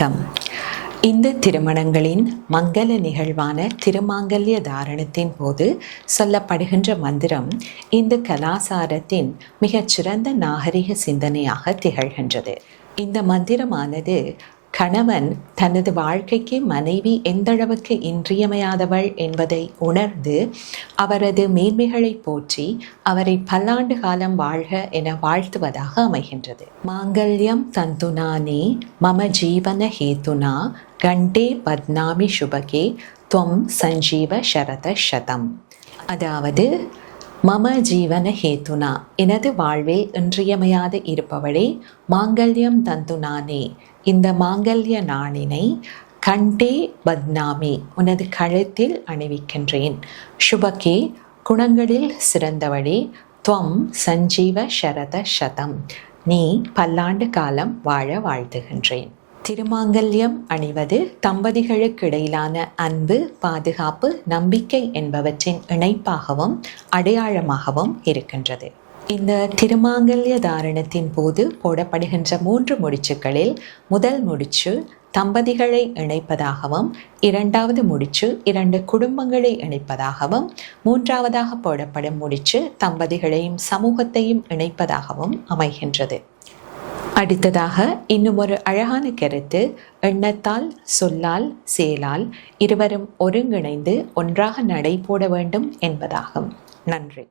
வணக்கம். இந்த திருமணங்களின் மங்கள நிகழ்வான திருமாங்கல்ய தாரணத்தின் போது சொல்லப்படுகின்ற மந்திரம் இந்த கலாசாரத்தின் மிகச்சிறந்த நாகரிக சிந்தனையாக திகழ்கின்றது. இந்த மந்திரமானது கணவன் தனது வாழ்க்கைக்கு மனைவி எந்தளவுக்கு இன்றியமையாதவள் என்பதை உணர்ந்து அவரது மேன்மைகளை போற்றி அவரை பல்லாண்டு காலம் வாழ்க என வாழ்த்துவதாக அமைகின்றது. மாங்கல்யம் தந்துனானே மம ஜீவன ஹேதுனா கண்டே பத்னாமி சுபகே துவம் சஞ்சீவ சரத சதம். அதாவது, மம ஜீவன ஹேதுனா, எனது வாழ்வில் இன்றியமையாது இருப்பவளே, மாங்கல்யம் தந்துனானே, இந்த மாங்கல்ய நாணினை கண்டே பத்னாமி, உனது கழுத்தில் அணிவிக்கின்றேன். சுபகே, குணங்களில் சிறந்தவளே, துவம் சஞ்சீவ சரத சதம், நீ பல்லாண்டு காலம் வாழ வாழ்த்துகின்றேன். திருமாங்கல்யம் அணிவது தம்பதிகளுக்கு இடையிலான அன்பு, பாதுகாப்பு, நம்பிக்கை என்பவற்றின் இணைப்பாகவும் அடையாளமாகவும் இருக்கின்றது. இந்த திருமாங்கல்ய தாரணத்தின் போது போடப்படுகின்ற 3 முடிச்சுக்களில் முதல் முடிச்சு தம்பதிகளை இணைப்பதாகவும், இரண்டாவது முடிச்சு 2 குடும்பங்களை இணைப்பதாகவும், மூன்றாவதாக போடப்படும் முடிச்சு தம்பதிகளையும் சமூகத்தையும் இணைப்பதாகவும் அமைகின்றது. அடுத்ததாக இன்னும் ஒரு அழகான கருத்து, எண்ணத்தால், சொல்லால், செயலால் இருவரும் ஒருங்கிணைந்து ஒன்றாக நடை போட வேண்டும் என்பதாகும். நன்றி.